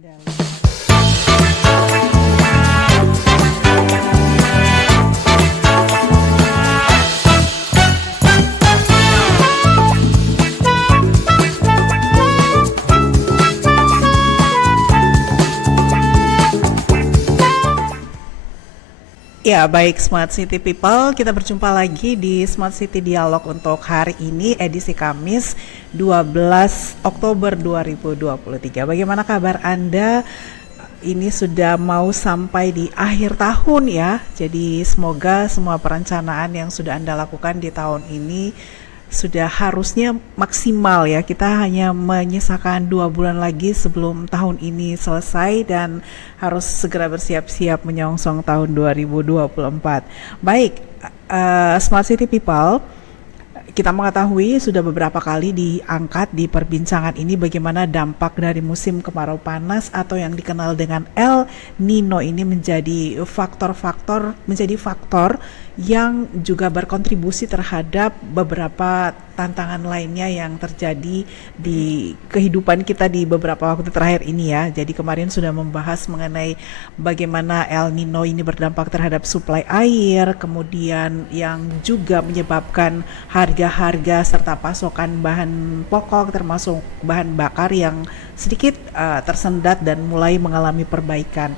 Ada. Ya, baik Smart City People, kita berjumpa lagi di Smart City Dialog untuk hari ini, edisi Kamis 12 Oktober 2023. Bagaimana kabar Anda? Ini sudah mau sampai di akhir tahun ya, jadi semoga semua perencanaan yang sudah Anda lakukan di tahun ini sudah harusnya maksimal ya. Kita hanya menyisakan 2 bulan lagi sebelum tahun ini selesai dan harus segera bersiap-siap menyongsong tahun 2024. Baik, Smart City People, kita mengetahui sudah beberapa kali diangkat di perbincangan ini bagaimana dampak dari musim kemarau panas atau yang dikenal dengan El Nino ini menjadi faktor yang juga berkontribusi terhadap beberapa tantangan lainnya yang terjadi di kehidupan kita di beberapa waktu terakhir ini ya. Jadi kemarin sudah membahas mengenai bagaimana El Nino ini berdampak terhadap suplai air, kemudian yang juga menyebabkan harga serta pasokan bahan pokok termasuk bahan bakar yang sedikit tersendat dan mulai mengalami perbaikan.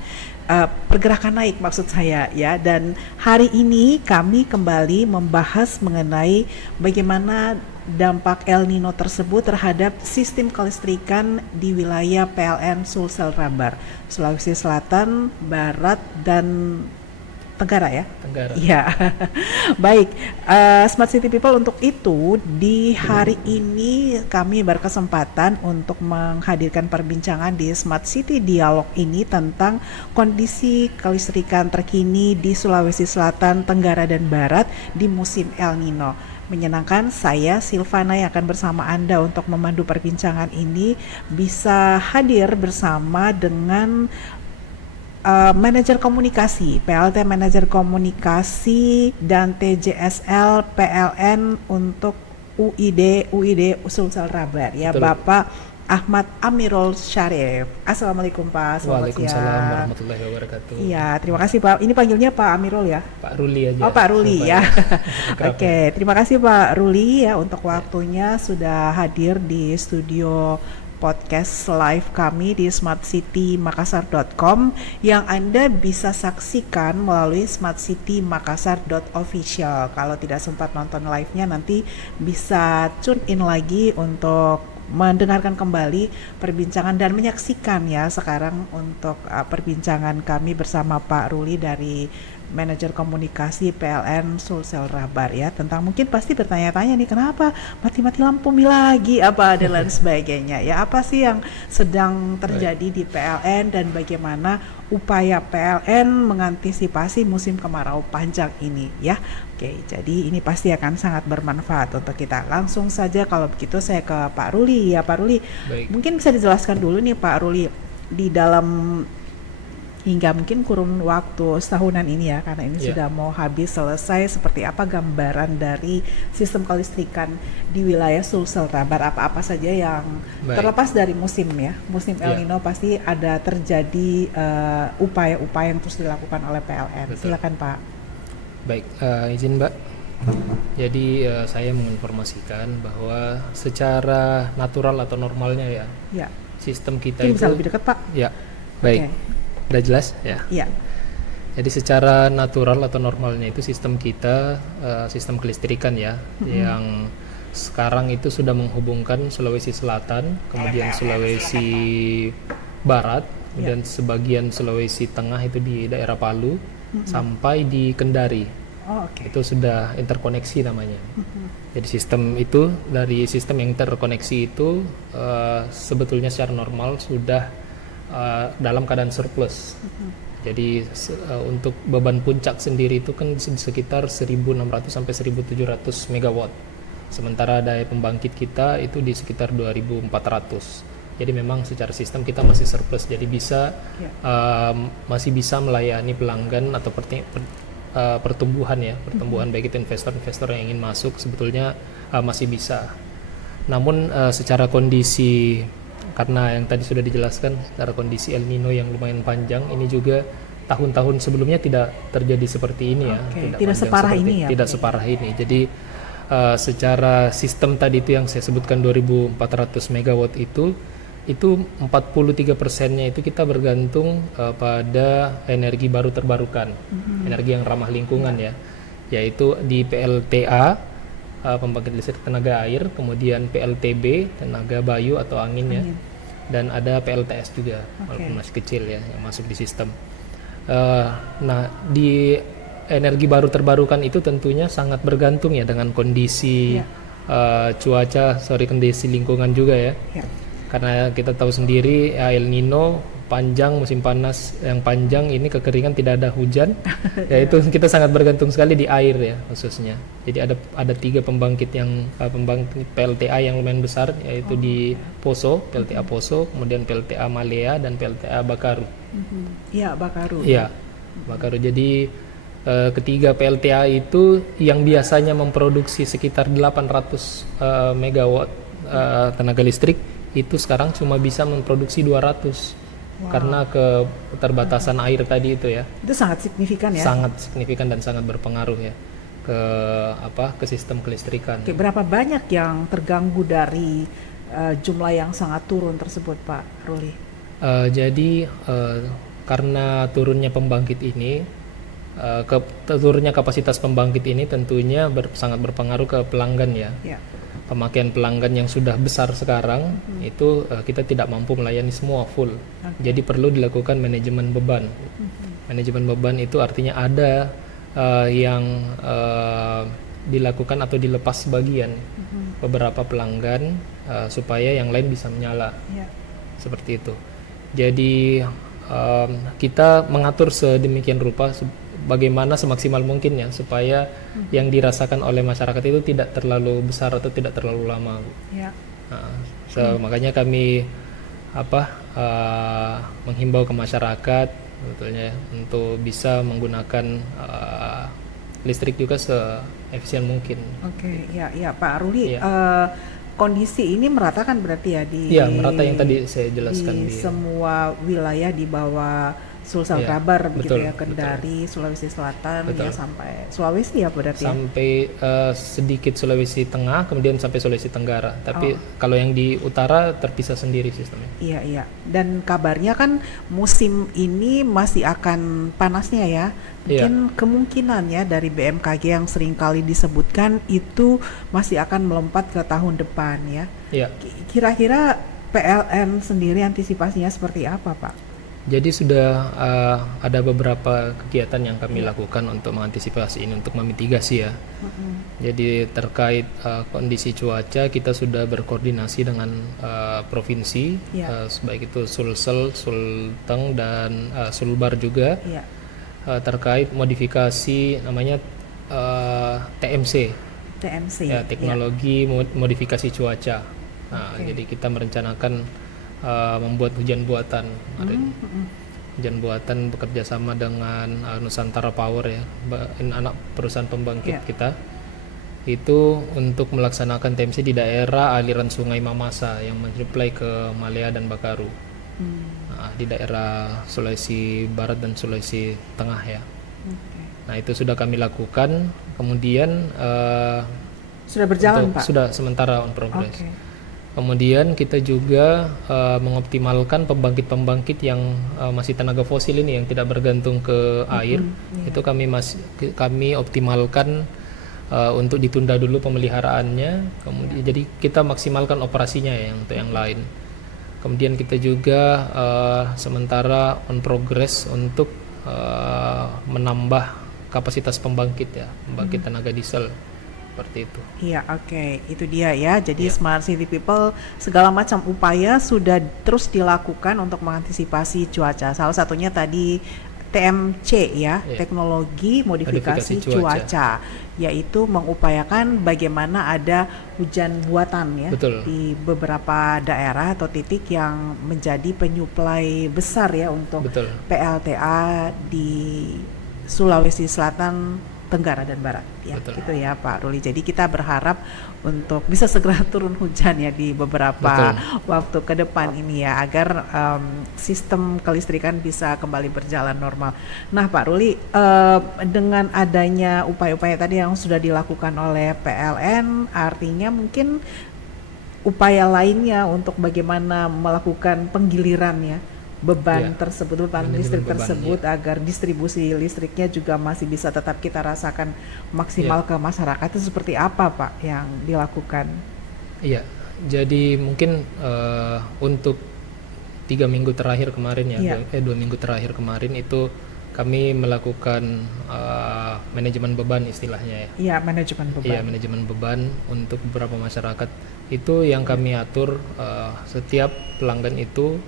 Pergerakan naik maksud saya ya. Dan hari ini kami kembali membahas mengenai bagaimana dampak El Nino tersebut terhadap sistem kelistrikan di wilayah PLN Sulsel Rabar, Sulawesi Selatan, Barat dan Tenggara ya? Tenggara. Ya, baik. Smart City People, untuk itu di hari ini kami berkesempatan untuk menghadirkan perbincangan di Smart City Dialog ini tentang kondisi kelistrikan terkini di Sulawesi Selatan, Tenggara dan Barat di musim El Nino. Menyenangkan saya Silvana yang akan bersama Anda untuk memandu perbincangan ini bisa hadir bersama dengan manajer komunikasi, PLT manajer komunikasi dan TJSL PLN untuk UID Sulsel Rabar ya. Betul. Bapak Ahmad Amirul Syarif. Assalamualaikum Pak. Waalaikumsalam warahmatullahi wabarakatuh. Iya, terima kasih Pak. Ini panggilnya Pak Amirul ya? Pak Ruli aja. Oh Pak Ruli ya. Oke, terima kasih Pak Ruli ya untuk waktunya sudah hadir di studio podcast live kami di smartcitymakassar.com yang Anda bisa saksikan melalui smartcitymakassar.official. Kalau tidak sempat nonton live-nya nanti bisa tune in lagi untuk mendengarkan kembali perbincangan dan menyaksikan ya sekarang untuk perbincangan kami bersama Pak Ruli dari manajer komunikasi PLN Sulsel Rabar ya, tentang mungkin pasti bertanya-tanya nih kenapa mati-mati lampu lagi apa dan lain sebagainya ya, apa sih yang sedang terjadi di PLN dan bagaimana upaya PLN mengantisipasi musim kemarau panjang ini ya. Oke, jadi ini pasti akan sangat bermanfaat untuk kita. Langsung saja kalau begitu saya ke Pak Ruli ya. Pak Ruli, mungkin bisa dijelaskan dulu nih Pak Ruli, di dalam hingga mungkin kurun waktu setahunan ini ya, karena ini sudah mau habis selesai, seperti apa gambaran dari sistem kelistrikan di wilayah Sulsel Rabar, apa-apa saja yang terlepas dari musim ya, musim El Nino pasti ada terjadi upaya-upaya yang terus dilakukan oleh PLN. Betul. Silakan Pak. Baik, izin Mbak. Jadi saya menginformasikan bahwa secara natural atau normalnya ya, sistem kita itu bisa lebih dekat Pak. Ya, baik. Udah jelas ya? Iya. Jadi secara natural atau normalnya itu sistem kita, sistem kelistrikan ya, yang sekarang itu sudah menghubungkan Sulawesi Selatan, kemudian Sulawesi Barat, kemudian sebagian Sulawesi Tengah itu di daerah Palu, sampai di Kendari. Itu sudah interkoneksi namanya. Jadi sistem itu, dari sistem yang terkoneksi itu sebetulnya secara normal sudah dalam keadaan surplus. Jadi untuk beban puncak sendiri itu kan sekitar 1.600 sampai 1.700 megawatt. Sementara daya pembangkit kita itu di sekitar 2.400. Jadi memang secara sistem kita masih surplus. Jadi masih bisa melayani pelanggan atau pertumbuhan ya, baik itu investor yang ingin masuk sebetulnya masih bisa. Namun secara kondisi karena yang tadi sudah dijelaskan secara kondisi El Nino yang lumayan panjang, ini juga tahun-tahun sebelumnya tidak terjadi seperti ini ya, tidak separah ini ya, tidak separah ini. Jadi secara sistem tadi itu yang saya sebutkan 2.400 megawatt itu 43%-nya itu kita bergantung pada energi baru terbarukan, energi yang ramah lingkungan ya, yaitu di PLTA, pembangkit listrik tenaga air, kemudian PLTB, tenaga bayu atau angin ya, dan ada PLTS juga, walaupun masih kecil ya yang masuk di sistem. Nah, di energi baru terbarukan itu tentunya sangat bergantung ya dengan kondisi cuaca, kondisi lingkungan juga ya. Karena kita tahu sendiri El Nino panjang, musim panas yang panjang ini, kekeringan, tidak ada hujan. Yaitu kita sangat bergantung sekali di air ya khususnya. Jadi ada 3 pembangkit PLTA yang lumayan besar, yaitu di Poso, PLTA Poso, kemudian PLTA Malea dan PLTA Bakaru. Iya, Bakaru. Iya, Bakaru. Jadi ketiga PLTA itu yang biasanya memproduksi sekitar 800 megawatt tenaga listrik, itu sekarang cuma bisa memproduksi 200. Karena keterbatasan air tadi itu ya. Itu sangat signifikan ya. Sangat signifikan dan sangat berpengaruh ya ke sistem kelistrikan. Oke, berapa banyak yang terganggu dari jumlah yang sangat turun tersebut, Pak Ruli? Jadi karena turunnya pembangkit ini, turunnya kapasitas pembangkit ini tentunya sangat berpengaruh ke pelanggan ya. Pemakaian pelanggan yang sudah besar sekarang itu kita tidak mampu melayani semua full. Jadi perlu dilakukan manajemen beban. Manajemen beban itu artinya ada yang dilakukan atau dilepas sebagian beberapa pelanggan supaya yang lain bisa menyala. Seperti itu. Jadi kita mengatur sedemikian rupa bagaimana semaksimal mungkin ya, supaya yang dirasakan oleh masyarakat itu tidak terlalu besar atau tidak terlalu lama. Makanya kami menghimbau ke masyarakat sebetulnya untuk bisa menggunakan listrik juga seefisien mungkin. Oke, ya Pak Ruli. Kondisi ini merata kan berarti ya merata yang tadi saya jelaskan di semua wilayah di bawah Sulsel Kabar begitu ya, Kendari, Sulawesi Selatan ya, sampai Sulawesi ya berarti sampai sedikit Sulawesi Tengah, kemudian sampai Sulawesi Tenggara. Tapi kalau yang di utara terpisah sendiri sistemnya. Iya. Dan kabarnya kan musim ini masih akan panasnya ya. Mungkin kemungkinan ya dari BMKG yang sering kali disebutkan itu masih akan melompat ke tahun depan ya. Kira-kira PLN sendiri antisipasinya seperti apa, Pak? Jadi sudah ada beberapa kegiatan yang kami lakukan untuk mengantisipasi ini, untuk memitigasi ya. Jadi terkait kondisi cuaca, kita sudah berkoordinasi dengan provinsi, baik itu Sulsel, Sulteng dan Sulbar juga, terkait modifikasi namanya TMC ya, teknologi modifikasi cuaca. Nah, jadi kita merencanakan membuat hujan buatan. Hujan buatan bekerja sama dengan Nusantara Power ya, anak perusahaan pembangkit kita, itu untuk melaksanakan TMC di daerah aliran Sungai Mamasa yang mensuplai ke Malea dan Bakaru. Di daerah Sulawesi Barat dan Sulawesi Tengah ya. Nah, itu sudah kami lakukan. Kemudian sudah berjalan, Pak? Sudah sementara on progress. Kemudian kita juga mengoptimalkan pembangkit-pembangkit yang masih tenaga fosil ini, yang tidak bergantung ke air. Itu kami optimalkan untuk ditunda dulu pemeliharaannya. Kemudian jadi kita maksimalkan operasinya ya untuk yang lain. Kemudian kita juga sementara on progress untuk menambah kapasitas pembangkit ya, pembangkit tenaga diesel. Seperti itu. Iya, oke. Itu dia ya. Jadi Smart City People, segala macam upaya sudah terus dilakukan untuk mengantisipasi cuaca. Salah satunya tadi TMC ya, teknologi modifikasi cuaca, yaitu mengupayakan bagaimana ada hujan buatan ya. Di beberapa daerah atau titik yang menjadi penyuplai besar ya untuk PLTA di Sulawesi Selatan Tenggara dan Barat ya. Betul. Gitu ya Pak Ruli. Jadi kita berharap untuk bisa segera turun hujan ya di beberapa waktu ke depan ini ya, agar sistem kelistrikan bisa kembali berjalan normal. Nah Pak Ruli, dengan adanya upaya-upaya tadi yang sudah dilakukan oleh PLN, artinya mungkin upaya lainnya untuk bagaimana melakukan penggiliran ya beban tersebut, beban listrik tersebut, agar distribusi listriknya juga masih bisa tetap kita rasakan maksimal ke masyarakat, itu seperti apa Pak yang dilakukan? Iya, jadi mungkin untuk 3 minggu terakhir kemarin ya, 2 minggu terakhir kemarin itu kami melakukan manajemen beban istilahnya ya. Iya, manajemen beban. Iya, manajemen beban untuk beberapa masyarakat. Itu yang kami atur, setiap pelanggan itu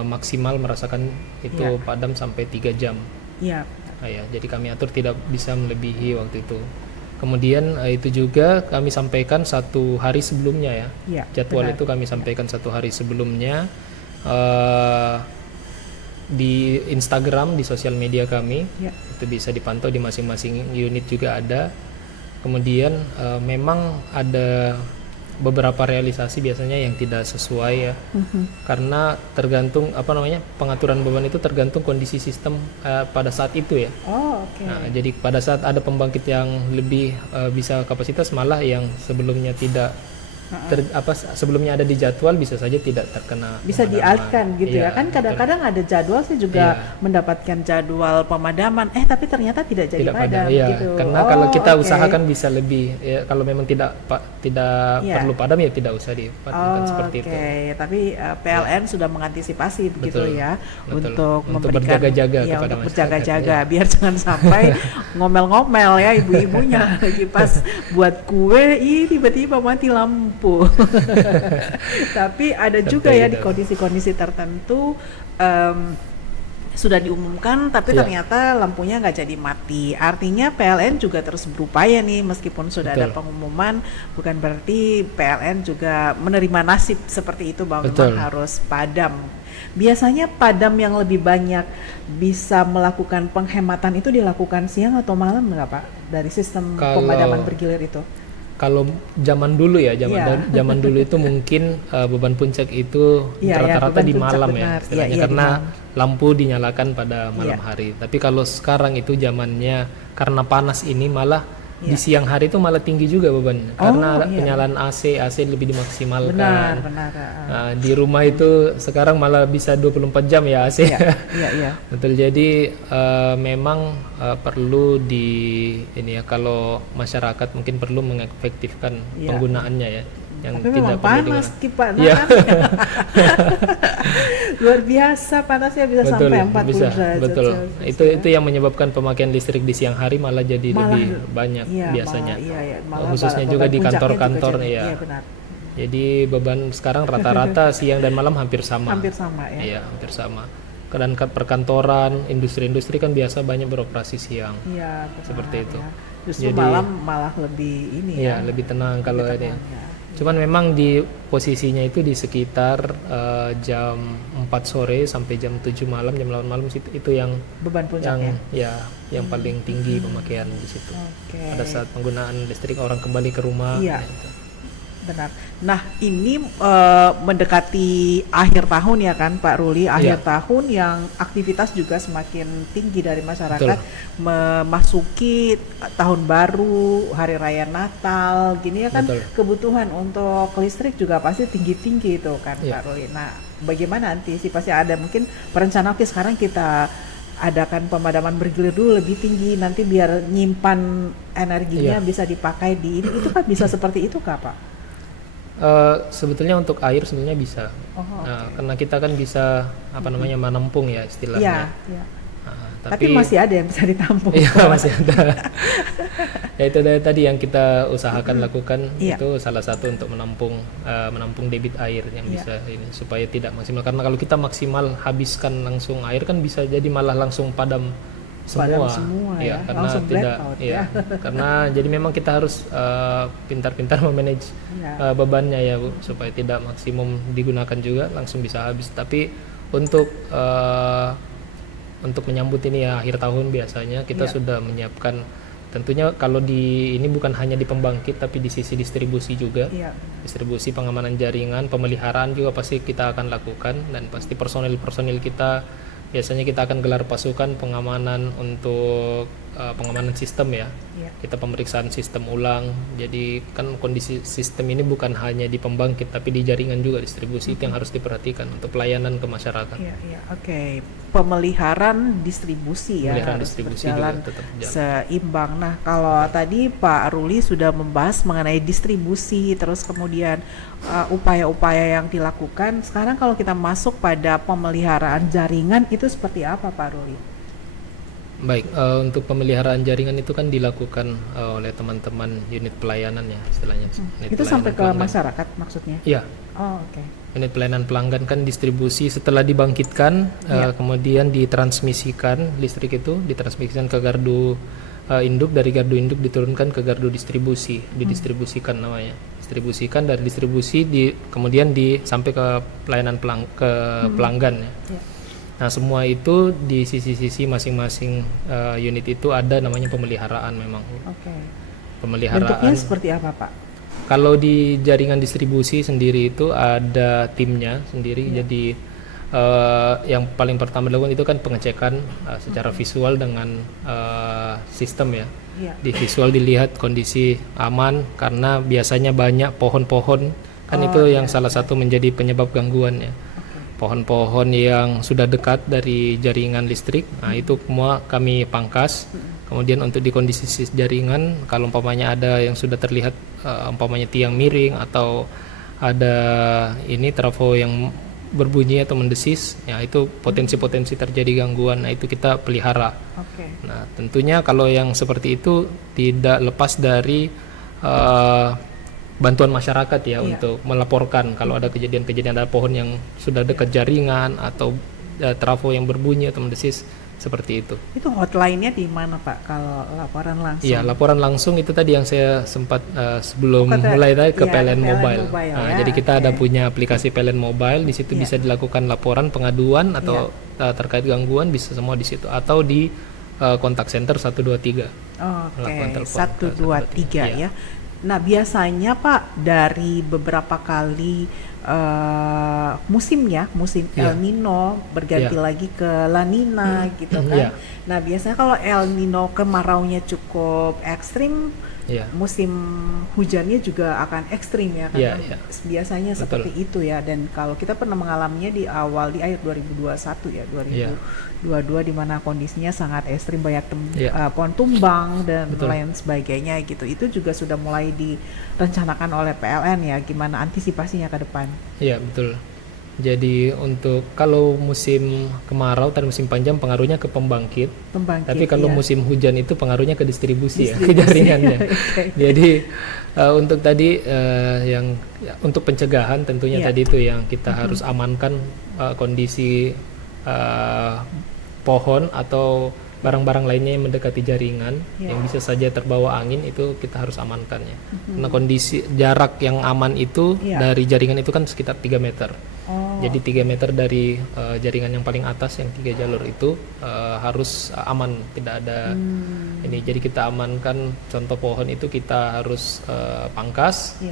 maksimal merasakan itu padam sampai 3 jam. Iya. Ya, jadi kami atur tidak bisa melebihi waktu itu. Kemudian itu juga kami sampaikan 1 hari sebelumnya ya. Jadwal itu kami sampaikan 1 hari sebelumnya di Instagram, di sosial media kami. Itu bisa dipantau di masing-masing unit juga ada. Kemudian memang ada beberapa realisasi biasanya yang tidak sesuai ya, karena tergantung pengaturan beban itu tergantung kondisi sistem pada saat itu ya. Nah, jadi pada saat ada pembangkit yang lebih bisa kapasitas, malah yang sebelumnya tidak sebelumnya ada di jadwal bisa saja tidak terkena bisa dialihkan gitu ya kan. Kadang-kadang ada jadwal, saya juga mendapatkan jadwal pemadaman tapi ternyata tidak jadi padam gitu. Karena kalau kita usahakan bisa lebih ya, kalau memang tidak perlu padam ya tidak usah dipadamkan seperti itu. Tapi PLN sudah mengantisipasi begitu ya, untuk memberikan berjaga-jaga ya, kepada untuk berjaga-jaga biar jangan sampai ngomel-ngomel ya ibu-ibunya lagi pas buat kue tiba-tiba mati lampu. Tapi ada juga ya di kondisi-kondisi tertentu sudah diumumkan tapi ternyata lampunya nggak jadi mati. Artinya PLN juga terus berupaya nih, meskipun sudah ada pengumuman, bukan berarti PLN juga menerima nasib seperti itu bahwa memang harus padam. Biasanya padam yang lebih banyak bisa melakukan penghematan itu dilakukan siang atau malam nggak Pak, dari sistem pemadaman bergilir itu? Kalau zaman dulu ya, zaman dulu itu mungkin beban puncak itu rata-rata di malam ya, istilahnya karena lampu dinyalakan pada malam hari. Tapi kalau sekarang itu zamannya karena panas ini malah di siang hari itu malah tinggi juga bebannya, karena penyalaan AC lebih dimaksimalkan. Benar. Nah, di rumah itu sekarang malah bisa 24 jam ya AC. Betul. Jadi memang perlu ini ya, kalau masyarakat mungkin perlu mengefektifkan penggunaannya ya. Yang tapi tidak memang panas kipannya luar biasa panasnya, bisa sampai 40 derajat. Betul. Itu yang menyebabkan pemakaian listrik di siang hari malah jadi lebih banyak biasanya. Khususnya juga di kantor-kantor ya. Benar. Jadi beban sekarang rata-rata siang dan malam hampir sama. Hampir sama ya. Iya, hampir sama. Dan perkantoran, industri-industri kan biasa banyak beroperasi siang. Iya, seperti itu. Ya. Justru jadi, malam malah lebih ini ya. Lebih tenang kalau ini. Cuman memang di posisinya itu di sekitar jam 4 sore sampai jam 7 malam, jam 8 malam itu yang beban puncaknya. Yang paling tinggi pemakaian di situ. Pada saat penggunaan listrik orang kembali ke rumah. Iya. Benar. Nah, ini mendekati akhir tahun ya kan Pak Ruli, akhir tahun yang aktivitas juga semakin tinggi dari masyarakat. Memasuki tahun baru, hari raya Natal, gini ya kan. Kebutuhan untuk listrik juga pasti tinggi-tinggi itu kan Pak Ruli. Nah, bagaimana antisipasi, ada mungkin perencanaan sekarang kita adakan pemadaman bergilir dulu lebih tinggi, nanti biar nyimpan energinya bisa dipakai di ini, itu kan bisa seperti itu kah Pak? Sebetulnya untuk air sebenarnya bisa, karena kita kan bisa menampung ya istilahnya. Tapi masih ada yang bisa ditampung. Iya, masih ada. Ya itu tadi yang kita usahakan lakukan, itu salah satu untuk menampung debit air yang bisa ini supaya tidak maksimal. Karena kalau kita maksimal habiskan langsung air kan bisa jadi malah langsung padam semua ya, karena langsung tidak karena jadi memang kita harus pintar-pintar memanage bebannya ya Bu, supaya tidak maksimum digunakan juga langsung bisa habis. Tapi untuk menyambut ini ya akhir tahun biasanya kita sudah menyiapkan tentunya kalau ini bukan hanya di pembangkit tapi di sisi distribusi juga. Distribusi, pengamanan jaringan, pemeliharaan juga pasti kita akan lakukan, dan pasti personil kita biasanya kita akan gelar pasukan pengamanan untuk pengamanan sistem ya. Kita pemeriksaan sistem ulang. Jadi kan kondisi sistem ini bukan hanya di pembangkit tapi di jaringan juga, distribusi itu yang harus diperhatikan untuk pelayanan ke masyarakat. Oke. Pemeliharaan distribusi ya, Pemeliharaan harus distribusi berjalan juga tetap jalan seimbang. Nah, kalau tadi Pak Ruli sudah membahas mengenai distribusi, terus kemudian upaya-upaya yang dilakukan. Sekarang kalau kita masuk pada pemeliharaan jaringan itu seperti apa, Pak Ruli? Baik, untuk pemeliharaan jaringan itu kan dilakukan oleh teman-teman unit pelayanan ya istilahnya. Itu sampai ke masyarakat maksudnya? Iya. Oke. Unit pelayanan pelanggan kan distribusi setelah dibangkitkan, kemudian ditransmisikan listrik itu, ditransmisikan ke gardu induk, dari gardu induk diturunkan ke gardu distribusi, didistribusikan namanya. Distribusikan dari distribusi kemudian sampai ke pelayanan pelanggan ya. Nah, semua itu di sisi-sisi masing-masing unit itu ada namanya pemeliharaan memang. Pemeliharaan. Bentuknya seperti apa, Pak? Kalau di jaringan distribusi sendiri itu ada timnya sendiri. Jadi yang paling pertama dilakukan itu kan pengecekan secara visual dengan sistem ya. Di visual dilihat kondisi aman, karena biasanya banyak pohon-pohon kan itu yang salah satu menjadi penyebab gangguan ya. Pohon-pohon yang sudah dekat dari jaringan listrik, nah itu semua kami pangkas. Kemudian untuk di kondisi jaringan, kalau umpamanya ada yang sudah terlihat umpamanya tiang miring atau ada trafo yang berbunyi atau mendesis, ya itu potensi-potensi terjadi gangguan, nah itu kita pelihara. Nah, tentunya kalau yang seperti itu tidak lepas dari bantuan masyarakat ya untuk melaporkan kalau ada kejadian-kejadian, ada pohon yang sudah dekat jaringan atau trafo yang berbunyi atau mendesis seperti itu. Itu hotline-nya di mana, Pak, kalau laporan langsung? Iya, laporan langsung itu tadi yang saya sempat sebelum mulai tadi ke PLN Mobile. Jadi kita ada punya aplikasi PLN Mobile, di situ bisa dilakukan laporan pengaduan atau terkait gangguan, bisa semua di situ, atau di kontak center 123. 123 ya. Nah, biasanya Pak, dari beberapa kali musim El Nino berganti lagi ke La Nina gitu kan. Nah, biasanya kalau El Nino kemaraunya cukup ekstrim, musim hujannya juga akan ekstrim ya, karena biasanya seperti itu ya. Dan kalau kita pernah mengalaminya di akhir 2021 ya, 2022 di mana kondisinya sangat ekstrim, banyak pohon tumbang dan lain sebagainya gitu. Itu juga sudah mulai direncanakan oleh PLN ya, gimana antisipasinya ke depan? Iya, betul. Jadi untuk kalau musim kemarau dan musim panjang pengaruhnya ke pembangkit, tapi kalau musim hujan itu pengaruhnya ke distribusi. Ya, ke jaringannya. Jadi untuk tadi untuk pencegahan tentunya tadi itu yang kita harus amankan kondisi pohon atau barang-barang lainnya yang mendekati jaringan yang bisa saja terbawa angin, itu kita harus amankannya. Karena kondisi jarak yang aman itu dari jaringan itu kan sekitar 3 meter. Jadi 3 meter dari jaringan yang paling atas yang 3 jalur itu harus aman, tidak ada ini. Jadi kita amankan, contoh pohon itu kita harus pangkas.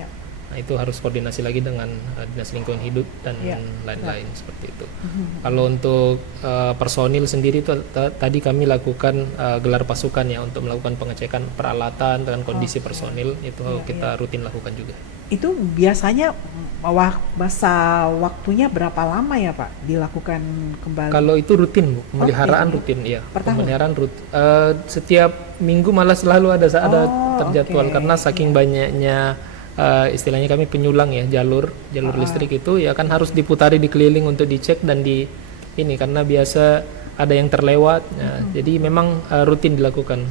Nah, itu harus koordinasi lagi dengan Dinas Lingkungan Hidup dan lain-lain seperti itu. Kalau untuk personil sendiri itu tadi kami lakukan gelar pasukan ya untuk melakukan pengecekan peralatan dengan kondisi personil, itu kita rutin lakukan juga. Itu biasanya masa waktunya berapa lama ya, Pak, dilakukan kembali? Kalau itu rutin, Bu. Pemeliharaan rutin ya. Pemeliharaan setiap minggu malah selalu ada terjadwal karena saking banyaknya istilahnya kami penyulang ya, jalur listrik itu ya kan harus diputari, dikeliling untuk dicek dan karena biasa ada yang terlewat. Jadi memang rutin dilakukan.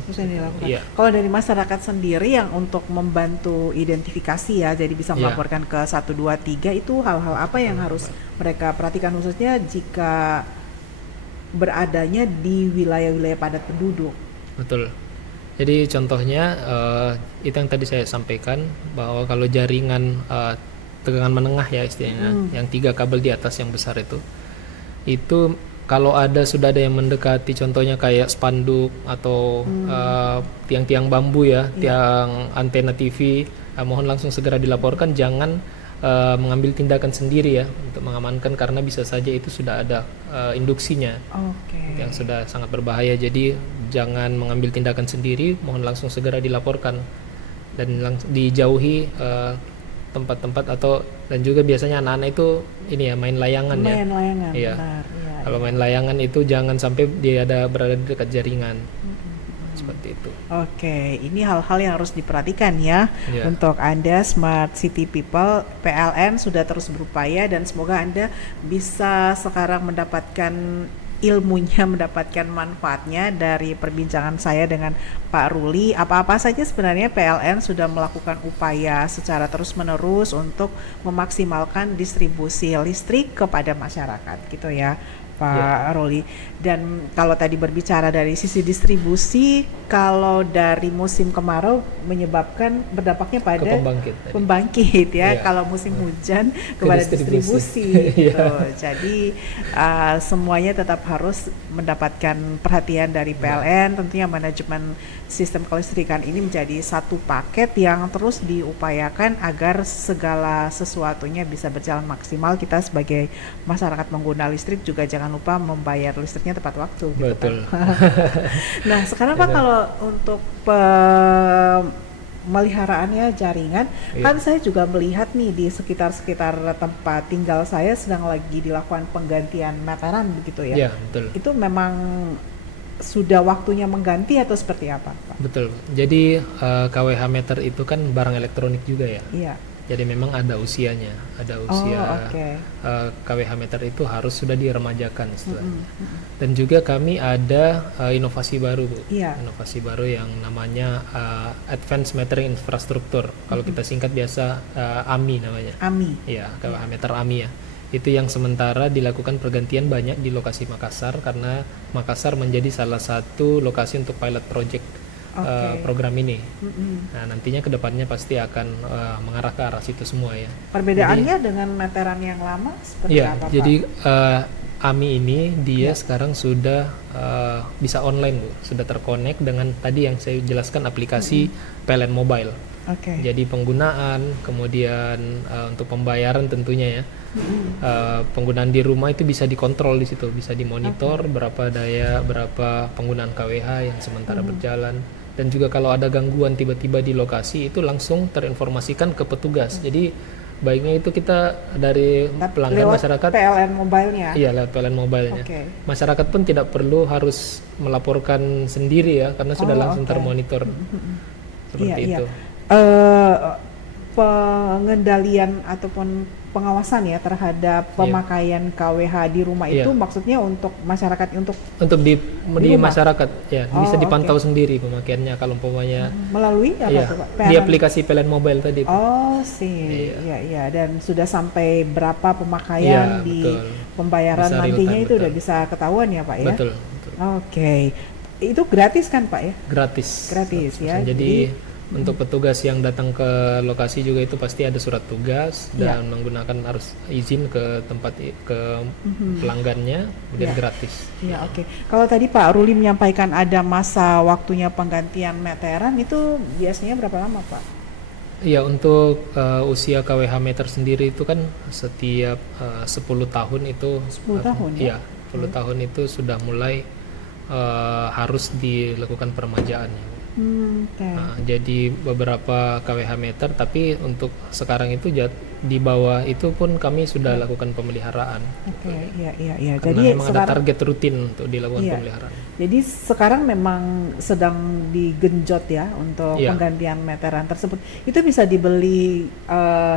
Iya. Kalau dari masyarakat sendiri yang untuk membantu identifikasi ya, jadi bisa melaporkan ke 123, itu hal-hal apa yang harus mereka perhatikan khususnya jika beradanya di wilayah-wilayah padat penduduk? Betul. Jadi contohnya itu yang tadi saya sampaikan, bahwa kalau jaringan tegangan menengah ya istilahnya, yang 3 kabel di atas yang besar itu kalau sudah ada yang mendekati, contohnya kayak spanduk atau tiang-tiang bambu ya, tiang antena TV, mohon langsung segera dilaporkan, jangan mengambil tindakan sendiri ya untuk mengamankan, karena bisa saja itu sudah ada induksinya yang sudah sangat berbahaya. Jadi jangan mengambil tindakan sendiri, mohon langsung segera dilaporkan dan dijauhi tempat-tempat dan juga biasanya anak-anak itu ini ya main layangan ya. Main layangan, iya. benar. Ya, Kalau main layangan itu jangan sampai dia berada di dekat jaringan. Seperti itu. Oke, ini hal-hal yang harus diperhatikan ya. Untuk Anda Smart City People, PLN sudah terus berupaya dan semoga Anda bisa sekarang mendapatkan ilmunya, mendapatkan manfaatnya dari perbincangan saya dengan Pak Ruli. Apa-apa saja sebenarnya PLN sudah melakukan upaya secara terus-menerus untuk memaksimalkan distribusi listrik kepada masyarakat gitu ya, Pak Ruli. Dan kalau tadi berbicara dari sisi distribusi, kalau dari musim kemarau berdampaknya pada pembangkit ya. Kalau musim hujan kepada distribusi gitu. Jadi semuanya tetap harus mendapatkan perhatian dari PLN. Tentunya manajemen sistem kelistrikan ini menjadi satu paket yang terus diupayakan agar segala sesuatunya bisa berjalan maksimal. Kita sebagai masyarakat pengguna listrik juga jangan lupa membayar listriknya tepat waktu. Betul. Gitu kan. Nah sekarang Pak, kalau untuk pemeliharaannya jaringan, kan saya juga melihat nih di sekitar tempat tinggal saya sedang lagi dilakukan penggantian meteran begitu ya. Iya, betul. Itu memang sudah waktunya mengganti atau seperti apa, Pak? Betul. Jadi KWH meter itu kan barang elektronik juga ya. Iya. Jadi memang ada usianya, ada usia. KWH meter itu harus sudah diremajakan istilahnya. Dan juga kami ada inovasi baru, Bu. Inovasi baru yang namanya Advanced Metering Infrastructure. Kalau kita singkat biasa AMI namanya. AMI. Iya, KWH meter AMI ya. Itu yang sementara dilakukan pergantian banyak di lokasi Makassar, karena Makassar menjadi salah satu lokasi untuk pilot project program ini. Nah nantinya kedepannya pasti akan mengarah ke arah situ semua ya. Perbedaannya dengan meteran yang lama seperti apa, Pak? Jadi AMI ini dia sekarang sudah bisa online, Bu. Sudah terkonek dengan tadi yang saya jelaskan aplikasi PLN Mobile. Jadi penggunaan, kemudian untuk pembayaran tentunya ya, penggunaan di rumah itu bisa dikontrol di situ, bisa dimonitor berapa daya, berapa penggunaan KWH yang sementara berjalan, dan juga kalau ada gangguan tiba-tiba di lokasi itu langsung terinformasikan ke petugas. Jadi baiknya itu kita dari pelanggan lewat masyarakat PLN Mobile-nya. Iya, lewat PLN Mobile-nya. Masyarakat pun tidak perlu harus melaporkan sendiri ya, karena sudah langsung termonitor. Seperti itu. Pengendalian ataupun pengawasan ya terhadap pemakaian KWH di rumah itu maksudnya untuk masyarakat, untuk di masyarakat ya, bisa dipantau sendiri pemakaiannya kalau umpamanya melalui apa tuh, Pak? Di aplikasi PLN Mobile tadi. Iya, dan sudah sampai berapa pemakaian di pembayaran bisa nantinya itu udah bisa ketahuan ya, Pak ya. Betul. Itu gratis kan, Pak ya? Gratis ya. Jadi untuk petugas yang datang ke lokasi juga itu pasti ada surat tugas dan menggunakan harus izin ke tempat pelanggannya, kemudian gratis. Kalau tadi Pak Ruli menyampaikan ada masa waktunya penggantian meteran, itu biasanya berapa lama, Pak? Iya, untuk usia KWH meter sendiri itu kan setiap 10 tahun itu 10 tahun ya? 10 tahun itu sudah mulai harus dilakukan peremajaan. Jadi beberapa KWH meter, tapi untuk sekarang itu di bawah itu pun kami sudah lakukan pemeliharaan. Iya. Karena jadi memang ada target rutin untuk dilakukan pemeliharaan. Jadi sekarang memang sedang digenjot ya untuk penggantian meteran tersebut. Itu bisa dibeli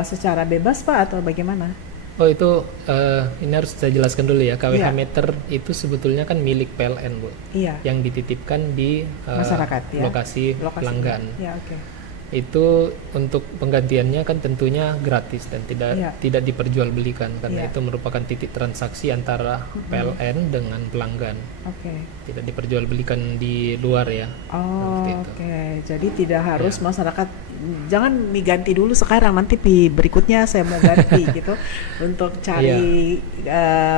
secara bebas, Pak, atau bagaimana? Itu ini harus saya jelaskan dulu ya. KWH meter itu sebetulnya kan milik PLN, Bu. Yang dititipkan di masyarakat, lokasi pelanggan. Itu untuk penggantiannya kan tentunya gratis dan tidak diperjualbelikan, karena itu merupakan titik transaksi antara PLN dengan pelanggan. Tidak diperjualbelikan di luar ya. Jadi tidak harus masyarakat jangan diganti dulu sekarang, nanti berikutnya saya mau ganti gitu, untuk cari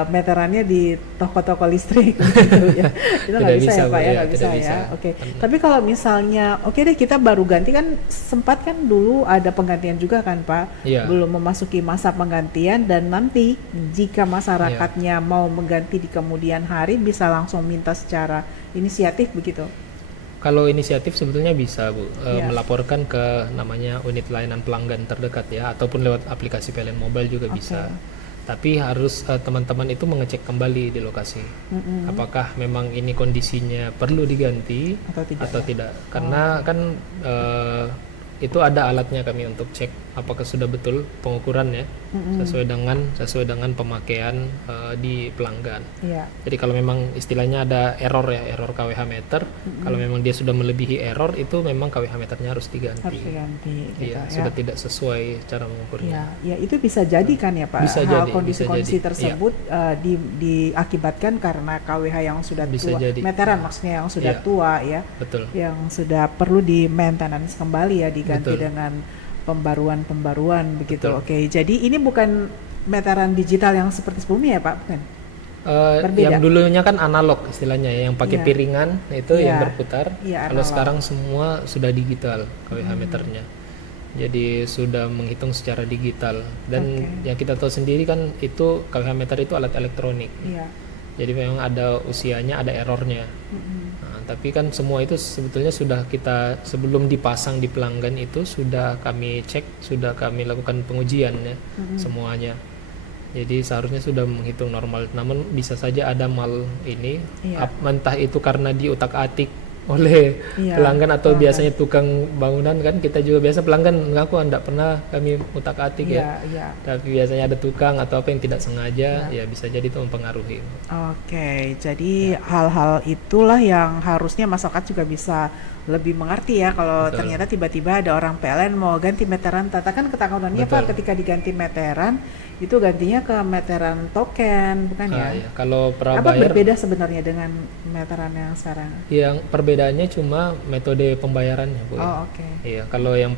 meterannya di toko-toko listrik gitu ya. Itu nggak bisa ya Pak ya, nggak bisa ya. Oke. Tapi kalau misalnya, oke deh kita baru ganti, kan sempat kan dulu ada penggantian juga kan Pak, belum memasuki masa penggantian, dan nanti jika masyarakatnya mau mengganti di kemudian hari bisa langsung minta secara inisiatif begitu. Kalau inisiatif sebetulnya bisa Bu, melaporkan ke namanya unit layanan pelanggan terdekat ya, ataupun lewat aplikasi PLN Mobile juga bisa. Tapi harus teman-teman itu mengecek kembali di lokasi, apakah memang ini kondisinya perlu diganti atau tidak. Karena kan itu ada alatnya kami untuk cek apakah sudah betul pengukurannya sesuai dengan pemakaian di pelanggan. Jadi kalau memang istilahnya ada error KWH meter, kalau memang dia sudah melebihi error, itu memang KWH meternya harus diganti. Gitu, sudah tidak sesuai cara mengukurnya. Ya itu bisa jadi kan ya Pak, bisa hal jadi, kondisi-kondisi tersebut diakibatkan karena KWH yang sudah tua, meteran maksudnya yang sudah tua ya, yang sudah perlu di maintenance kembali ya, diganti dengan pembaruan begitu. Oke, jadi ini bukan meteran digital yang seperti sebelumnya ya Pak, bukan? Yang dulunya kan analog istilahnya ya, yang pakai piringan itu yang berputar. Kalau sekarang semua sudah digital KWH meternya. Jadi sudah menghitung secara digital, dan yang kita tahu sendiri kan itu KWH meter itu alat elektronik. Jadi memang ada usianya, ada errornya. Tapi kan semua itu sebetulnya sudah kita, sebelum dipasang di pelanggan itu sudah kami cek, sudah kami lakukan pengujian ya, semuanya. Jadi seharusnya sudah menghitung normal. Namun bisa saja ada mal ini, entah itu karena diutak-atik oleh pelanggan atau biasanya tukang bangunan kan, kita juga biasa pelanggan mengaku tidak pernah kami utak-atik tapi biasanya ada tukang atau apa yang tidak sengaja ya bisa jadi itu mempengaruhi. Oke, jadi hal-hal itulah yang harusnya masyarakat juga bisa lebih mengerti ya, kalau ternyata tiba-tiba ada orang PLN mau ganti meteran, katakan ketakutannya Pak ketika diganti meteran itu gantinya ke meteran token, bukan ya? Kalau prabayar, apa berbeda sebenarnya dengan meteran yang sekarang? Yang perbedaannya cuma metode pembayarannya Bu. Iya, kalau yang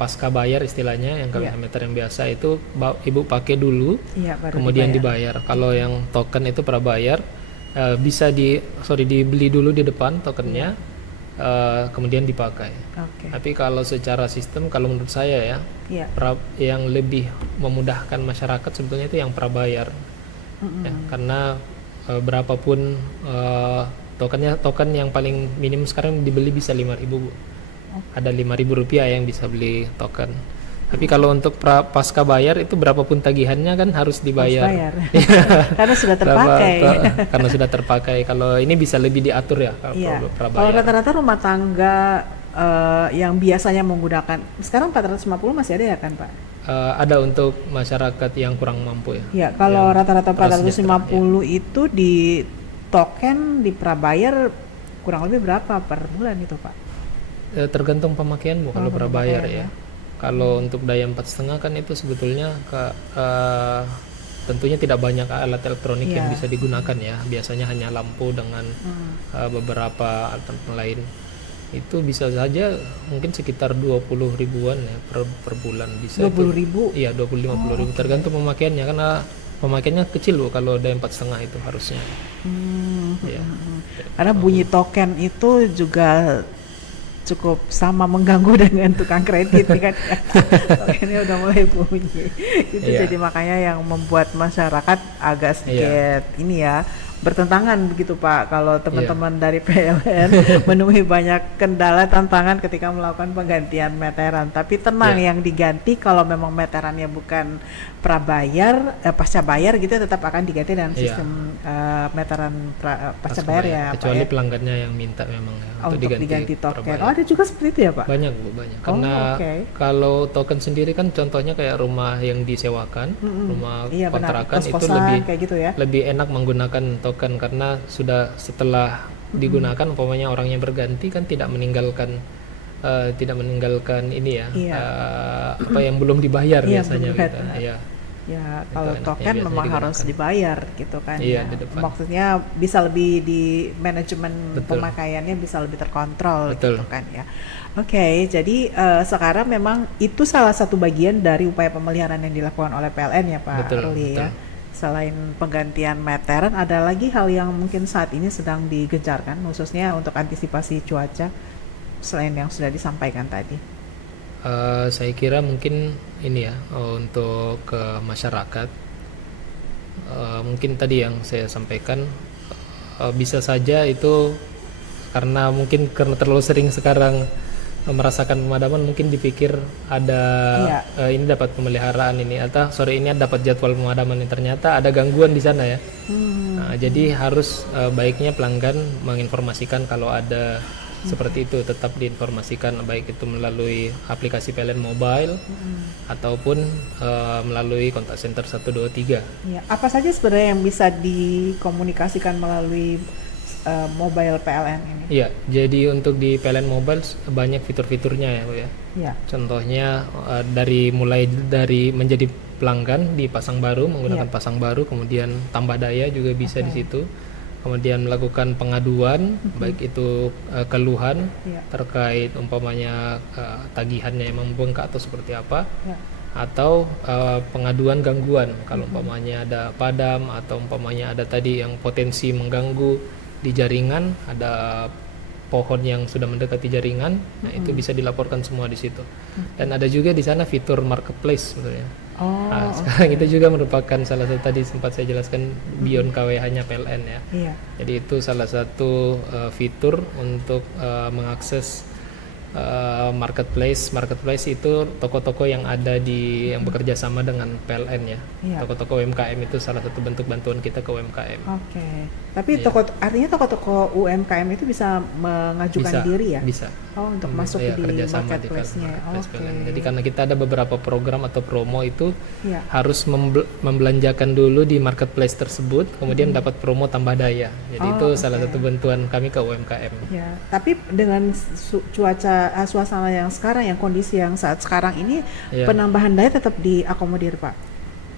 pasca bayar istilahnya, yang KWH meter yang biasa itu Ibu pakai dulu, kemudian dibayar. Kalau yang token itu prabayar, bisa dibeli dulu di depan tokennya. Kemudian dipakai. Tapi kalau secara sistem, kalau menurut saya yang lebih memudahkan masyarakat sebetulnya itu yang prabayar, karena berapapun token yang paling minim sekarang dibeli bisa 5.000 Bu. Ada 5.000 rupiah yang bisa beli token. Tapi kalau untuk pasca bayar itu berapapun tagihannya kan harus dibayar. Karena sudah terpakai. Karena sudah terpakai. Kalau ini bisa lebih diatur ya kalau prabayar. Kalau rata-rata rumah tangga yang biasanya menggunakan, sekarang 450 masih ada ya kan Pak? Ada untuk masyarakat yang kurang mampu ya. Ya, kalau rata-rata 450 itu di token, di prabayar kurang lebih berapa per bulan itu Pak? Tergantung pemakaian Bu kalau prabayar ya. Kalau untuk daya 4,5 kan itu sebetulnya tentunya tidak banyak alat elektronik yang bisa digunakan ya. Biasanya hanya lampu dengan beberapa alat lain. Itu bisa saja mungkin sekitar 20 ribuan ya per bulan bisa. 20 ribu? Iya, 20-50 ribu tergantung pemakaiannya, karena pemakaiannya kecil Bu kalau daya 4,5 itu harusnya. Karena bunyi token itu juga cukup sama mengganggu dengan tukang kredit kan. Ini udah mulai bunyi itu jadi makanya yang membuat masyarakat agak sedikit ini ya, bertentangan begitu Pak, kalau teman-teman dari PLN menemui banyak kendala tantangan ketika melakukan penggantian meteran. Tapi tenang, yang diganti kalau memang meterannya bukan prabayar, pasca bayar gitu tetap akan diganti dengan sistem meteran pasca bayar ya kecuali Pak, pelanggannya yang minta memang untuk diganti token. Ada juga seperti itu ya Pak? Banyak Bu, banyak. Karena kalau token sendiri kan contohnya kayak rumah yang disewakan, rumah kontrakan itu kayak gitu ya? Lebih enak menggunakan token karena sudah setelah digunakan umpamanya orangnya berganti kan tidak meninggalkan ini ya, apa yang belum dibayar biasanya gitu. Ya, Itu kalau enaknya token biasanya memang harus digunakan. dibayar gitu kan Iya, ya. di depan. Maksudnya bisa lebih di manajemen Betul, pemakaiannya bisa lebih terkontrol gitu betul, kan ya. Oke, jadi sekarang memang itu salah satu bagian dari upaya pemeliharaan yang dilakukan oleh PLN ya Pak betul, Ruli betul. ya. Selain penggantian meteran, ada lagi hal yang mungkin saat ini sedang digencarkan, khususnya untuk antisipasi cuaca selain yang sudah disampaikan tadi. Saya kira mungkin ini ya, untuk ke masyarakat, mungkin tadi yang saya sampaikan, bisa saja itu karena terlalu sering sekarang merasakan pemadaman, mungkin dipikir ada Iya. ini dapat pemeliharaan ini, atau sore ini dapat jadwal pemadaman ini, ternyata ada gangguan di sana ya. Nah, jadi harus baiknya pelanggan menginformasikan kalau ada seperti itu, tetap diinformasikan, baik itu melalui aplikasi PLN Mobile ataupun melalui kontak center 123. Ya, apa saja sebenarnya yang bisa dikomunikasikan melalui mobile PLN ini? Iya, jadi untuk di PLN Mobile banyak fitur-fiturnya ya, Bu ya. Ya, Contohnya mulai dari menjadi pelanggan di pasang baru, menggunakan Iya. pasang baru, kemudian tambah daya juga bisa di Oke. situ. Kemudian melakukan pengaduan, baik itu keluhan Iya. terkait umpamanya tagihannya yang membengkak atau seperti apa, Ya. atau pengaduan gangguan kalau umpamanya ada padam, atau umpamanya ada tadi yang potensi mengganggu di jaringan, ada pohon yang sudah mendekati jaringan, nah itu bisa dilaporkan semua di situ. Dan ada juga di sana fitur marketplace sebenarnya. Oh, Nah, sekarang itu juga merupakan salah satu, tadi sempat saya jelaskan, beyond KWH-nya PLN ya. iya. Jadi itu salah satu fitur untuk mengakses marketplace. Marketplace itu toko-toko yang ada yang bekerja sama dengan PLN ya. Iya. Toko-toko UMKM itu salah satu bentuk bantuan kita ke UMKM. Oke. Tapi Iya. artinya toko-toko UMKM itu bisa mengajukan Bisa, diri ya? bisa. Oh, untuk masuk Iya, di kerjasama di marketplace-nya. marketplace Oke. PLN. Jadi karena kita ada beberapa program atau promo itu Iya. harus membelanjakan dulu di marketplace tersebut, kemudian dapat promo tambah daya. Jadi Oh, itu salah oke. satu bantuan kami ke UMKM. Ya, tapi dengan suasana yang sekarang, yang kondisi yang saat sekarang ini, Iya. penambahan daya tetap diakomodir, Pak.